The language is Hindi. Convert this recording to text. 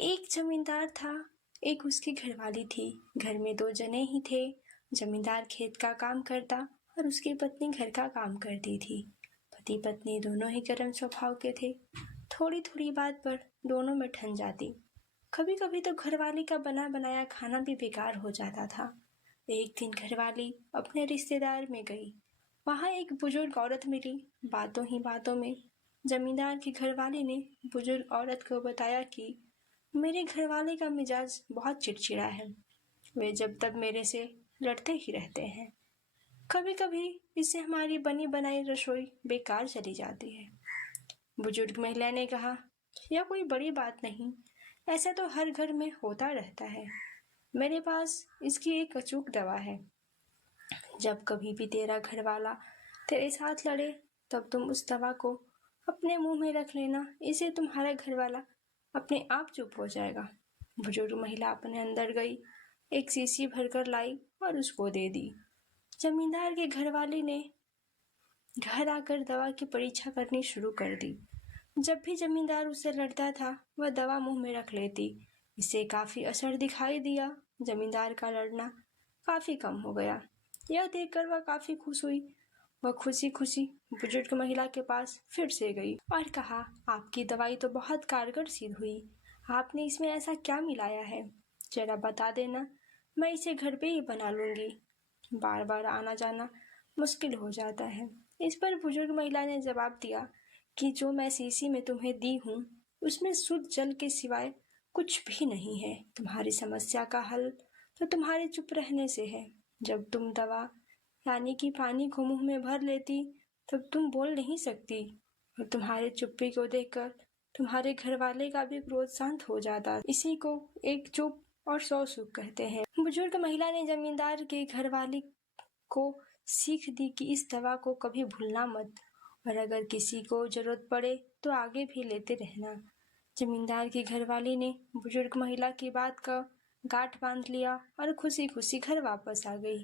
एक जमींदार था, एक उसकी घरवाली थी। घर में 2 जने ही थे। जमींदार खेत का काम करता और उसकी पत्नी घर का काम करती थी। पति पत्नी दोनों ही गर्म स्वभाव के थे। थोड़ी थोड़ी बात पर दोनों में ठन जाती। कभी कभी तो घरवाली का बना बनाया खाना भी बेकार हो जाता था। एक दिन घरवाली अपने रिश्तेदार में गई। वहां एक बुजुर्ग औरत मिली। बातों ही बातों में जमींदार की घरवाली ने बुजुर्ग औरत को बताया कि मेरे घरवाले का मिजाज बहुत चिड़चिड़ा है। वे जब तक मेरे से लड़ते ही रहते हैं। कभी कभी इससे हमारी बनी बनाई रसोई बेकार चली जाती है। बुजुर्ग महिला ने कहा, यह कोई बड़ी बात नहीं, ऐसा तो हर घर में होता रहता है। मेरे पास इसकी एक अचूक दवा है। जब कभी भी तेरा घरवाला तेरे साथ लड़े तब तुम उस दवा को अपने मुंह में रख लेना। इसे तुम्हारा घरवाला अपने आप चुप हो जाएगा। बुजुर्ग महिला अपने अंदर गई, एक शीशी भरकर लाई और उसको दे दी। जमींदार के घरवाले ने घर आकर दवा की परीक्षा करनी शुरू कर दी। जब भी जमींदार उससे लड़ता था वह दवा मुंह में रख लेती। इससे काफी असर दिखाई दिया। जमींदार का लड़ना काफी कम हो गया। यह देखकर वह काफी खुश हुई। वह खुशी खुशी बुजुर्ग महिला के पास फिर से गई और कहा, आपकी दवाई तो बहुत कारगर सिद्ध हुई। आपने इसमें ऐसा क्या मिलाया है? जरा बता देना, मैं इसे घर पे ही बना लूंगी। बार बार आना जाना मुश्किल हो जाता है। इस पर बुजुर्ग महिला ने जवाब दिया कि जो मैं शीशी में तुम्हें दी हूँ उसमें शुद्ध जल के सिवाय कुछ भी नहीं है। तुम्हारी समस्या का हल तो तुम्हारे चुप रहने से है। जब तुम दवा यानी कि पानी को मुंह में भर लेती तब तुम बोल नहीं सकती और तुम्हारे चुप्पी को देखकर तुम्हारे घरवाले का भी क्रोध शांत हो जाता। इसी को एक चुप और 100 सुख कहते हैं। बुजुर्ग महिला ने जमींदार के घरवाली को सीख दी कि इस दवा को कभी भूलना मत और अगर किसी को जरूरत पड़े तो आगे भी लेते रहना। जमींदार की घरवाली ने बुजुर्ग महिला की बात का गांठ बांध लिया और खुशी खुशी घर वापस आ गई।